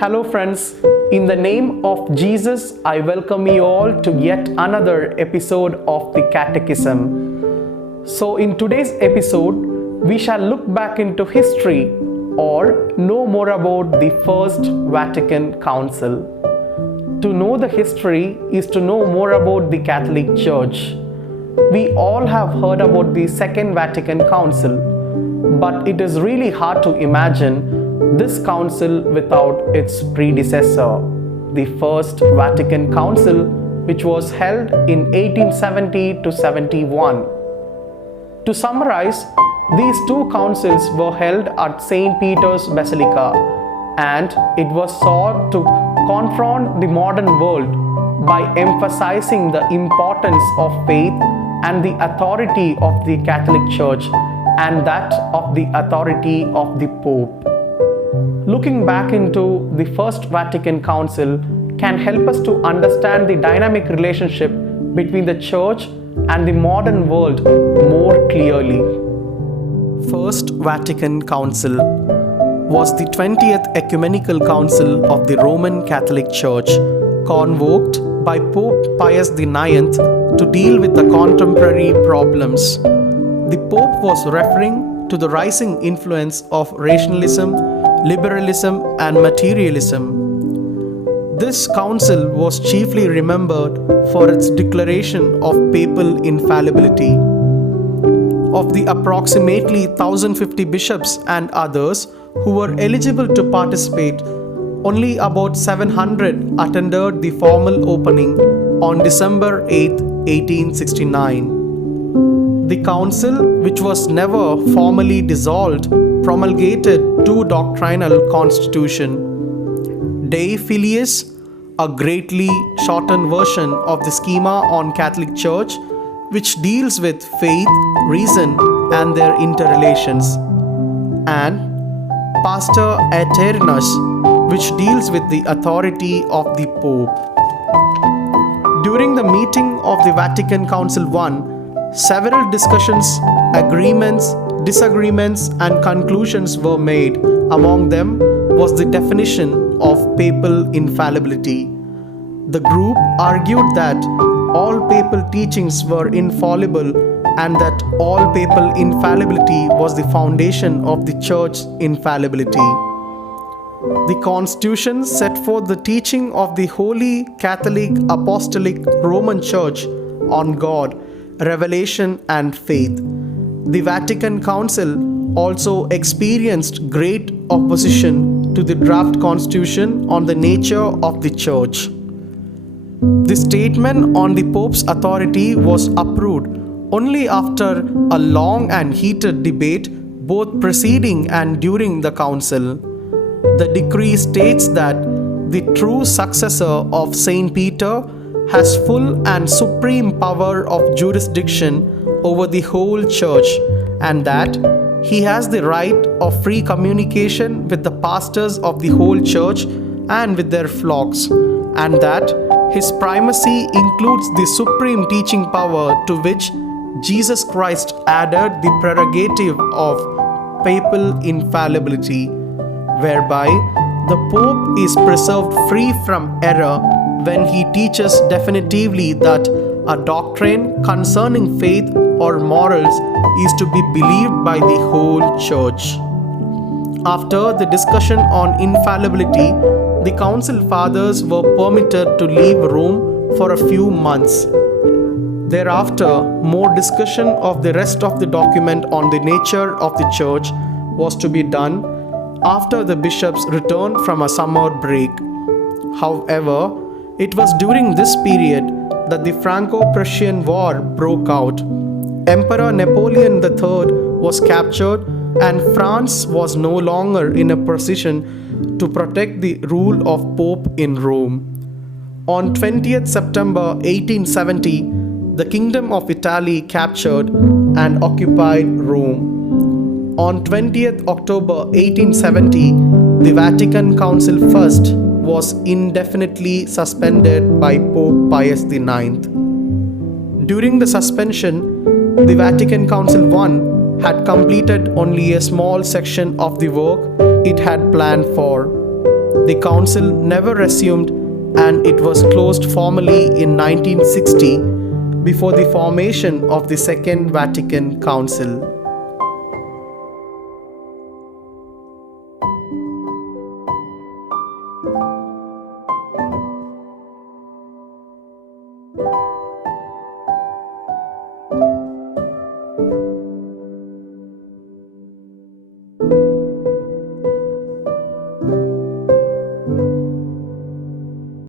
Hello friends, in the name of Jesus, I welcome you all to yet another episode of the Catechism. So in today's episode, we shall look back into history or know more about the First Vatican Council. To know the history is to know more about the Catholic Church. We all have heard about the Second Vatican Council, but it is really hard to imagine this council without its predecessor, the First Vatican Council, which was held in 1870 to 71. To summarize, these two councils were held at St. Peter's Basilica, and it was sought to confront the modern world by emphasizing the importance of faith and the authority of the Catholic Church and that of the authority of the Pope. Looking back into the First Vatican Council can help us to understand the dynamic relationship between the Church and the modern world more clearly. First Vatican Council was the 20th Ecumenical Council of the Roman Catholic Church, convoked by Pope Pius IX to deal with the contemporary problems. The Pope was referring to the rising influence of rationalism, liberalism, and materialism. This council was chiefly remembered for its declaration of papal infallibility. Of the approximately 1,050 bishops and others who were eligible to participate, only about 700 attended the formal opening on December 8, 1869. The council, which was never formally dissolved, promulgated two doctrinal constitutions: Dei Filius, a greatly shortened version of the schema on Catholic Church, which deals with faith, reason, and their interrelations, and Pastor Aeternus, which deals with the authority of the Pope. During the meeting of the Vatican Council I, several discussions, agreements, disagreements, and conclusions were made. Among them was the definition of papal infallibility. The group argued that all papal teachings were infallible and that all papal infallibility was the foundation of the Church's infallibility. The Constitution set forth the teaching of the Holy Catholic Apostolic Roman Church on God, revelation, and faith. The Vatican Council also experienced great opposition to the draft constitution on the nature of the Church. The statement on the Pope's authority was approved only after a long and heated debate, both preceding and during the Council. The decree states that the true successor of St. Peter has full and supreme power of jurisdiction over the whole Church, and that he has the right of free communication with the pastors of the whole Church and with their flocks, and that his primacy includes the supreme teaching power, to which Jesus Christ added the prerogative of papal infallibility, whereby the Pope is preserved free from error when he teaches definitively that a doctrine concerning faith or morals is to be believed by the whole Church. After the discussion on infallibility, the Council Fathers were permitted to leave Rome for a few months. Thereafter, more discussion of the rest of the document on the nature of the Church was to be done after the bishops returned from a summer break. However, it was during this period that the Franco-Prussian War broke out. Emperor Napoleon III was captured, and France was no longer in a position to protect the rule of Pope in Rome. On 20th September 1870, the Kingdom of Italy captured and occupied Rome. On 20th October 1870, the Vatican Council first was indefinitely suspended by Pope Pius IX. During the suspension, the Vatican Council I had completed only a small section of the work it had planned for. The council never resumed, and it was closed formally in 1960 before the formation of the Second Vatican Council.